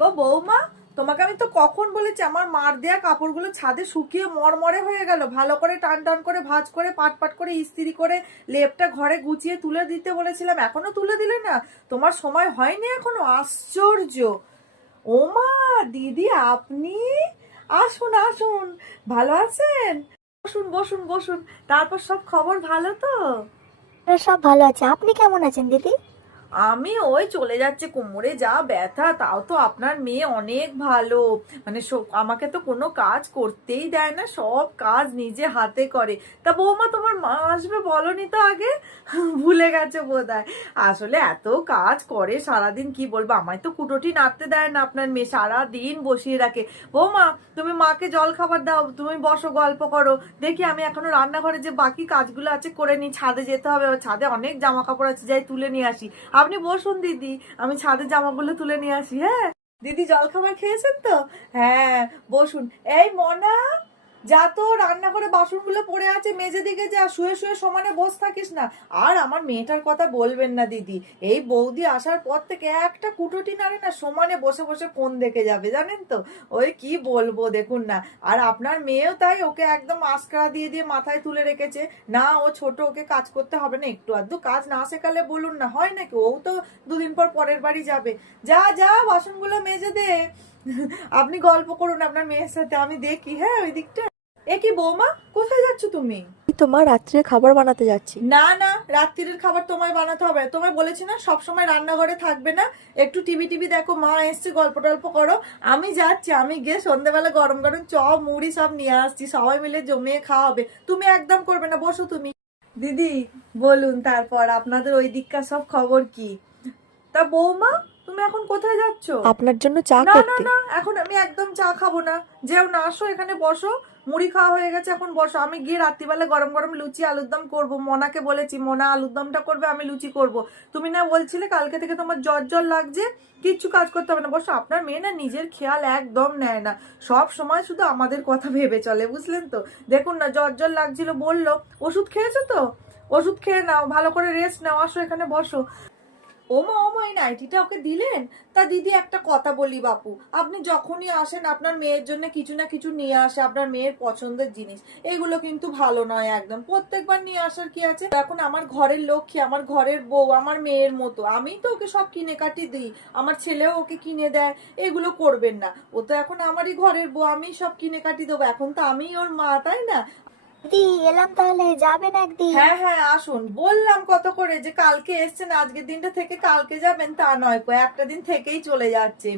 গো বৌমা, তোমাকে আমি তো কখন বলেছি আমার মার দেয়া কাপড়গুলো ছাদে শুকিয়ে মরমরে হয়ে গেল, ভালো করে টান টান করে ভাঁজ করে পাট পাট করে ইস্ত্রি করে লেপটা ঘরে গুছিয়ে তুলে দিতে বলেছিলাম, এখনো তুলে দিলে না? তোমার সময় হয়নি এখনো? আশ্চর্য। ওমা, দিদি আপনি আসুন আসুন, ভালো আছেন? বসুন বসুন বসুন। তারপর সব খবর ভালো তো? সব ভালো আছে। আপনি কেমন আছেন দিদি? আমি ওই চলে যাচ্ছে, কোমরে যা ব্যথা, তাও তো আপনার মেয়ে অনেক ভালো। মানে আমাকে তো কোনো কাজ করতেই দেয় না, সব কাজ নিজে হাতে করে। তা বৌমা, তোমার মা আসবে বলনি তো আগে? ভুলে গেছে বোধহয়। আসলে এত কাজ করে সারাদিন, কি বলবো, আমায় তো কুটোটি নাড়তে দেয় না আপনার মেয়ে, সারাদিন বসিয়ে রাখে। বৌমা, তুমি মাকে জল খাবার দাও, তুমি বসো গল্প করো। দেখি আমি এখনো রান্নাঘরে যে বাকি কাজগুলো আছে করে নি, ছাদে যেতে হবে, ছাদে অনেক জামা কাপড় আছে, যাই তুলে নিয়ে আসি। আপনি বসুন দিদি, আমি ছাদের জামাগুলো তুলে নিয়ে আসি। হ্যাঁ দিদি, জলখাবার খেয়েছেন তো? হ্যাঁ, বসুন। এই মনা, যা তো রান্নাঘরে বাসনগুলো পড়ে আছে, মেজে দিকে যা, শুয়ে শুয়ে সমানে বস থাকিস না। আর আমার মেয়েটার কথা বলবেন না দিদি, এই বৌদি আসার পর থেকে একটা কুটোটি নাড়ে না, সমানে বসে বসে ফোন দেখে যাবে, জানেন তো? ওই কি বলবো, দেখুন না। আর আপনার মেয়েও তাই, ওকে একদম মাস্কারা দিয়ে দিয়ে মাথায় তুলে রেখেছে। না, ও ছোট, ওকে কাজ করতে হবে না, একটু আধটু কাজ না শেখালে বলুন না, হয় নাকি? ও তো দুদিন পর পরের বাড়ি যাবে। যা যা, বাসনগুলো মেজে দে। আপনি গল্প করুন আপনার মেয়ের সাথে, আমি দেখি। হ্যাঁ, ওই দিকটা। এ কি বৌমা, কোথায় যাচ্ছ তুমি? তোমার রাত্রে খাবার বানাতে যাচ্ছি। না না, রাত্রিরের খাবার তোমায় বানাতে হবে না। তোমায় বলেছি না সব সময় রান্নাঘরে থাকবে না, একটু টিভি টিভি দেখো, মা এসছে, গল্প টল্প করো। আমি যাচ্ছি, আমি গিয়ে সন্ধ্যেবেলা গরম গরম চপ মুড়ি সব নিয়ে আসছি, সবাই মিলে জমিয়ে খাওয়া হবে। তুমি একদম করবে না, বসো তুমি। দিদি বলুন, তারপর আপনাদের ওই দিককার সব খবর কি? তা বৌমা, তুমি এখন কোথায় যাচ্ছ? আপনার জন্য চা না না করতে। না, এখন আমি একদম চা খাবো না। যেও না, আসো এখানে বসো। মুড়ি খাওয়া হয়ে গেছে, এখন বসো। আমি গিয়ে রাত্রিবেলা গরম গরম লুচি আলুর দম করবো। মোনাকে বলেছি, মোনা আলুর দমটা করবে, আমি লুচি করব। তুমি না বলছিলে কালকে থেকে তোমার জ্বর জ্বর লাগছে? কিচ্ছু কাজ করতে হবে না, বসো। আপনার মেয়ে না নিজের খেয়াল একদম নেয় না, সব সময় শুধু আমাদের কথা ভেবে চলে, বুঝলেন তো? দেখুন না, জ্বর জ্বর লাগছিল বললো। ওষুধ খেয়েছো তো? ওষুধ খেয়ে নাও, ভালো করে রেস্ট নাও, আসো এখানে বসো। ওমা ওমা, এই নাইটিটা ওকে দিলেন? তা দিদি একটা কথা বলি বাপু, আপনি যখনই আসেন আপনার মেয়ের জন্য কিছু না কিছু নিয়ে আসে, আপনার মেয়ের পছন্দের জিনিস। এগুলো কিন্তু ভালো নয় একদম, প্রত্যেকবার নিয়ে আসার কি আছে? এখন আমার ঘরের লক্ষ্মী, আমার ঘরের বউ, আমার মেয়ের মতো, আমি তো ওকে সব কিনে কাটি দিই, আমার ছেলেও ওকে কিনে দেয়। এগুলো করবেন না, ও তো এখন আমারই ঘরের বউ, আমি সব কিনে কাটি দেবো, এখন তো আমিই ওর মা, তাই না? দিদি এলাম, তাহলে যাবেন একদিন? হ্যাঁ হ্যাঁ, আসুন। বললাম কত করে যে কালকে এসছেন, আজকের দিনটা থেকে কালকে যাবেন তা নয়, কয়েকটা দিন থেকেই চলে যাচ্ছেন।